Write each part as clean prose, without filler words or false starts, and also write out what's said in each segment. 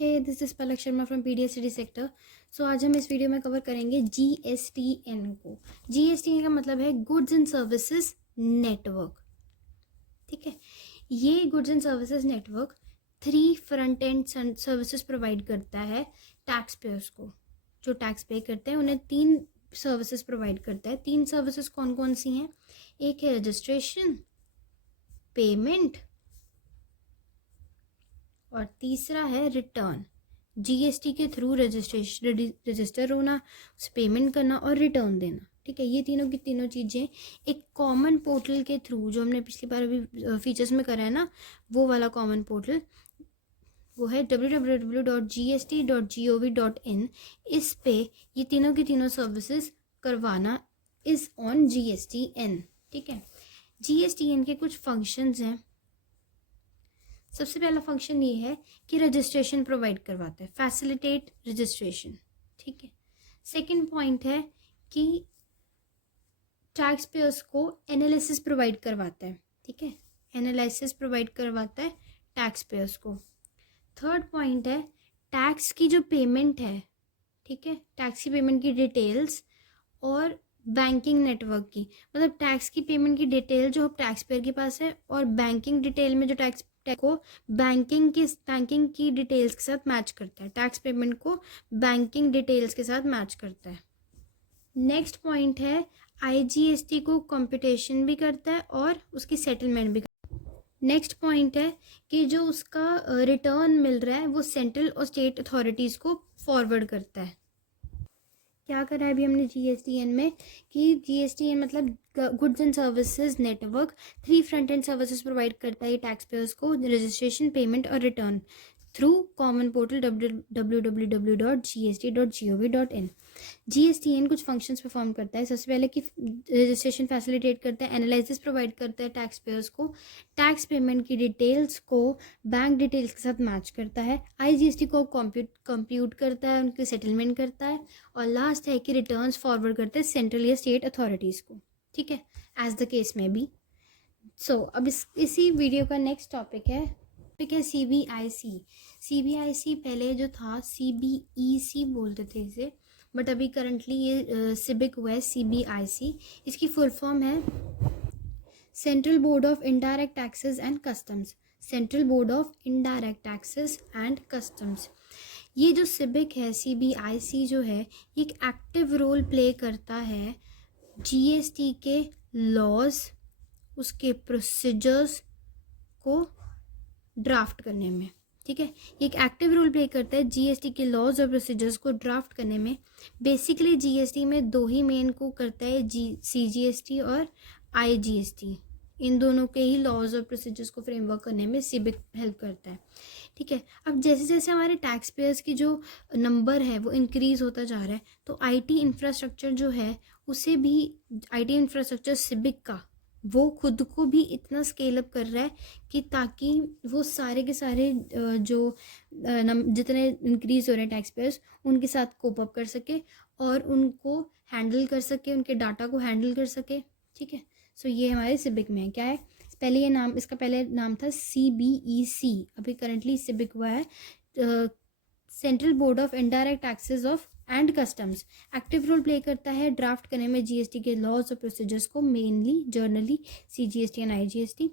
Hey this is Palak Sharma from PDS study sector. So आज हम इस वीडियो में कवर करेंगे जीएसटीएन को। जीएसटीएन का मतलब है गुड्स एंड सर्विसेज नेटवर्क। ठीक है, ये goods and services network 3 front end services provide करता है टैक्स पेयर्स को। जो टैक्स पे करते हैं उन्हें 3 सर्विसेज प्रोवाइड करता है। 3 सर्विसेज कौन कौन सी हैं? एक है रजिस्ट्रेशन, पेमेंट और तीसरा है रिटर्न। जीएसटी के थ्रू रजिस्टर होना, उसे पेमेंट करना और रिटर्न देना। ठीक है, ये तीनों की तीनों चीज़ें एक कॉमन पोर्टल के थ्रू, जो हमने पिछली बार अभी फीचर्स में करा है ना, वो वाला कॉमन पोर्टल वो है www.gst.gov.in। इस पे ये तीनों की तीनों सर्विसेज करवाना इज ऑन जीएसटीएन। ठीक है, जीएसटीएन के कुछ फंक्शंस हैं। सबसे पहला फंक्शन ये है कि रजिस्ट्रेशन प्रोवाइड करवाता है, फैसिलिटेट रजिस्ट्रेशन। ठीक है, सेकंड पॉइंट है कि टैक्स पेयर्स को एनालिसिस प्रोवाइड करवाता है। ठीक है, एनालिसिस प्रोवाइड करवाता है टैक्स पेयर्स को। थर्ड पॉइंट है टैक्स की जो पेमेंट है, ठीक है, टैक्स की पेमेंट की डिटेल्स और बैंकिंग नेटवर्क की, मतलब टैक्स की पेमेंट की डिटेल जो टैक्स पेयर के पास है और बैंकिंग डिटेल में जो टैक्स को बैंकिंग की डिटेल्स के साथ मैच करता है, टैक्स पेमेंट को बैंकिंग डिटेल्स के साथ मैच करता है। नेक्स्ट पॉइंट है आईजीएसटी को कंप्यूटेशन भी करता है और उसकी सेटलमेंट भी। नेक्स्ट पॉइंट है कि जो उसका रिटर्न मिल रहा है वो सेंट्रल और स्टेट अथॉरिटीज़ को फॉरवर्ड करता है। क्या करा है अभी हमने जीएसटीएन में कि जीएसटीएन मतलब goods and services network 3 front end services provide करता है टैक्स पेयर्स को, रजिस्ट्रेशन, पेमेंट और return through common portal www.gst.gov.in। GSTN कुछ फंक्शंस परफॉर्म करता है। सबसे पहले कि रजिस्ट्रेशन फैसिलिटेट करता है, एनालिसिस प्रोवाइड करता है टैक्स पेयर्स को, टैक्स पेमेंट की डिटेल्स को बैंक डिटेल्स के साथ मैच करता है, आईजीएसटी को कंप्यूट करता है, उनकी सेटलमेंट करता है और लास्ट है कि रिटर्न्स फॉरवर्ड करते हैं सेंट्रल या स्टेट अथॉरिटीज़ को। ठीक है, एज द केस में भी। सो अब इसी वीडियो का नेक्स्ट टॉपिक है सीबीआईसी। सीबीआईसी पहले जो था सीबीईसी बोलते थे इसे, बट अभी करंटली ये सिबिक हुआ है सीबीआईसी। इसकी फुल फॉर्म है central board of indirect taxes and customs. Central board of indirect taxes and customs. ये जो सिबिक है, सीबीआईसी जो है, ये एक एक्टिव रोल प्ले करता है जीएसटी के लॉज, उसके प्रोसीजर्स को ड्राफ्ट करने में। ठीक है, ये एक एक्टिव रोल प्ले करता है जीएसटी के लॉज और प्रोसीजर्स को ड्राफ्ट करने में। बेसिकली जीएसटी में 2 ही मेन को करता है, सीजीएसटी और आईजीएसटी। इन दोनों के ही लॉज और प्रोसीजर्स को फ्रेमवर्क करने में सिबिक हेल्प करता है। ठीक है, अब जैसे जैसे हमारे टैक्स पेयर्स की जो नंबर है वो इंक्रीज़ होता जा रहा है, तो आईटी इंफ्रास्ट्रक्चर जो है उसे भी, आईटी इंफ्रास्ट्रक्चर सिबिक का, वो खुद को भी इतना स्केल अप कर रहा है कि ताकि वो सारे के सारे जो जितने इंक्रीज हो रहे हैं टैक्स पेयर्स उनके साथ कोप अप कर सके और उनको हैंडल कर सके, उनके डाटा को हैंडल कर सके। ठीक है, सो ये हमारे सिबिक में है। क्या है, पहले ये नाम, इसका पहले नाम था सीबीईसी, अभी करंटली सिबिक हुआ है central board of indirect taxes of and customs. Active role play करता है ड्राफ्ट करने में जीएसटी के लॉज और प्रोसीजर्स को, mainly generally CGST and IGST.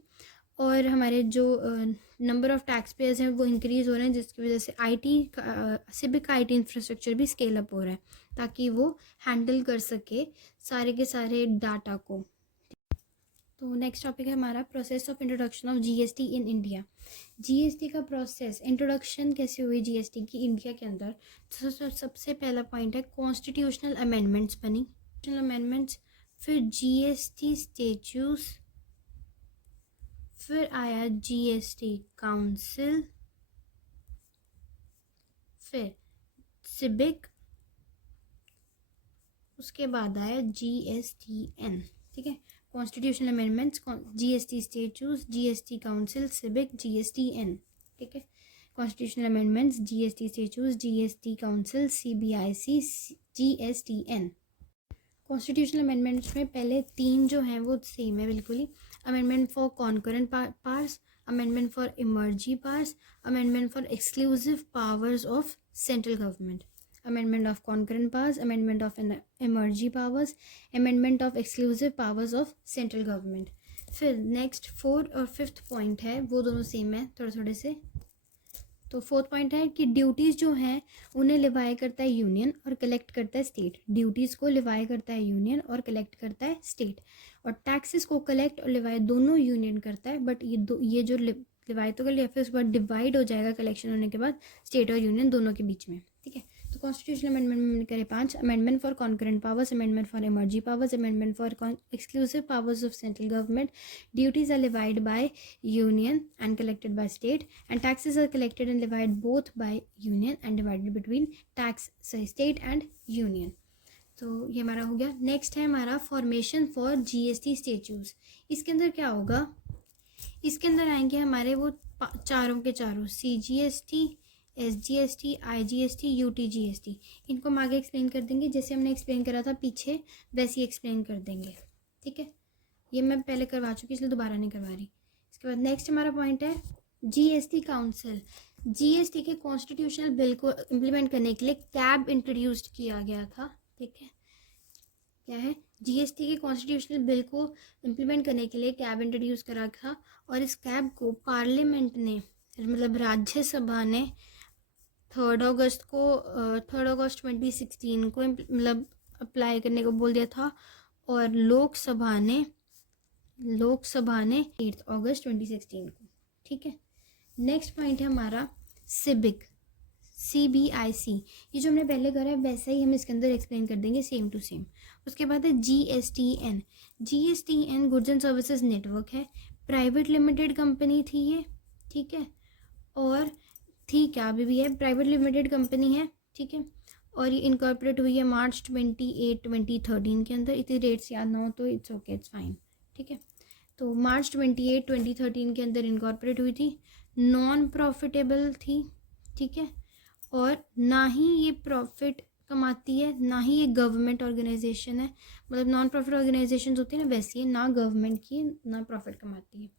और हमारे जो नंबर ऑफ टैक्स पेयर्स हैं वो इंक्रीज़ हो रहे हैं, जिसकी वजह से आईटी सिबिक का आईटी इंफ्रास्ट्रक्चर भी स्केल अप हो रहा है ताकि वो हैंडल कर सके सारे के सारे डाटा को। तो नेक्स्ट टॉपिक है हमारा process of introduction of GST in India. GST का प्रोसेस, इंट्रोडक्शन कैसे हुई जीएसटी की इंडिया के अंदर। तो सबसे पहला पॉइंट है कॉन्स्टिट्यूशनल अमेंडमेंट्स बनी, अमेंडमेंट्स, फिर जीएसटी स्टेट्यूट, फिर आया जीएसटी काउंसिल, फिर सिबिक, उसके बाद आया जीएसटीएन। ठीक है, constitutional amendments, GST statute, GST council, CBIC, GSTN. ठीक है, constitutional amendments, GST statute, GST council, CBIC, GSTN. Constitutional amendments में पहले 3 जो हैं वो सेम है बिल्कुल ही। Amendment for concurrent parts, amendment for emergency powers, amendment for exclusive powers of central government, amendment of concurrent powers, amendment of emergency powers, amendment of exclusive powers of central government. फिर next 4th और 5th point है, वो दोनों same है थोड़े थोड़े से. तो 4th पॉइंट है कि ड्यूटीज़ जो हैं उन्हें लिवाई करता है यूनियन और कलेक्ट करता है स्टेट. ड्यूटीज़ को लिवाई करता है यूनियन और कलेक्ट करता है स्टेट. और टैक्सेस को कलेक्ट और लिवाई दोनों यूनियन करता है, बट ये जो लिवाई तो कर लिया, फिर उसके बाद डिवाइड हो जाएगा कलेक्शन होने के बाद स्टेट और यूनियन दोनों के बीच में. ठीक है. तो कॉन्स्टिट्यूशनल अमेंडमेंट में करे 5. Amendment for concurrent powers, amendment for emergency powers, amendment for exclusive powers of central government. Duties are levied by union and collected by state, and taxes are collected and levied both by union and divided between state and union. तो ये हमारा हो गया. Next है हमारा formation for GST statues. इसके अंदर क्या होगा, इसके अंदर आएंगे हमारे वो चारों के चारों, CGST, SGST, IGST, UTGST. इनको हम आगे एक्सप्लेन कर देंगे, जैसे हमने एक्सप्लेन करा था पीछे वैसे ही एक्सप्लेन कर देंगे. ठीक है. ये मैं पहले करवा चुकी इसलिए दोबारा नहीं करवा रही. इसके बाद नेक्स्ट हमारा पॉइंट है GST काउंसिल. GST के कॉन्स्टिट्यूशनल बिल को इम्प्लीमेंट करने के लिए कैब इंट्रोड्यूस किया गया था. ठीक है. क्या है, GST के कॉन्स्टिट्यूशनल बिल को इम्प्लीमेंट करने के लिए कैब इंट्रोड्यूस करा था, और इस कैब को पार्लियामेंट ने, मतलब राज्यसभा ने 3 अगस्त 2016 को मतलब अप्लाई करने को बोल दिया था, और लोकसभा ने 8 अगस्त 2016 को. ठीक है. नेक्स्ट पॉइंट है हमारा सिबिक, CBIC. ये जो हमने पहले करा है वैसा ही हम इसके अंदर एक्सप्लेन कर देंगे, सेम टू सेम. उसके बाद है GSTN. GSTN goods and services network है, प्राइवेट लिमिटेड कंपनी थी ये. ठीक है. और थी क्या, अभी भी है, प्राइवेट लिमिटेड कंपनी है. ठीक है. और ये इनकॉर्पोरेट हुई है मार्च 28, 2013 के अंदर. इतनी डेट्स याद ना हो तो इट्स ओके, इट्स फाइन. ठीक है. तो मार्च 28, 2013 के अंदर इनकॉर्पोरेट हुई थी. नॉन प्रॉफिटेबल थी. ठीक है. और ना ही ये प्रॉफिट कमाती है, ना ही ये गवर्नमेंट ऑर्गेनाइजेशन है. मतलब नॉन प्रॉफिट ऑर्गेनाइजेशन होती है ना, वैसी है, ना गवर्नमेंट की ना प्रॉफिट कमाती है.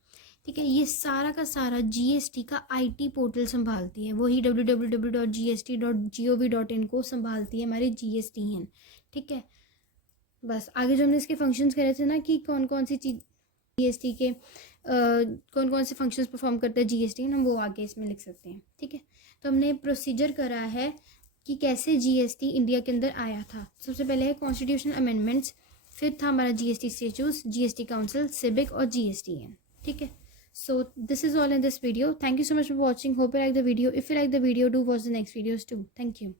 ठीक है. ये सारा का सारा GST का IT पोर्टल संभालती है, वही www.gst.gov.in को संभालती है हमारी GSTN. ठीक है. बस आगे जो हमने इसके फंक्शंस करे थे ना, कि कौन कौन सी चीज़ GST के कौन कौन से फंक्शंस परफॉर्म करता है GST, हम वो आगे इसमें लिख सकते हैं. ठीक है. तो हमने प्रोसीजर करा है कि कैसे GST इंडिया के अंदर आया था. सबसे पहले है कॉन्स्टिट्यूशनल अमेंडमेंट्स, फिर था हमारा GST स्टेच्यूज, GST काउंसिल, सिबिक और GSTN. ठीक है. So this is all in this video. Thank you so much for watching. Hope you like the video. If you like the video, do watch the next videos too. Thank you.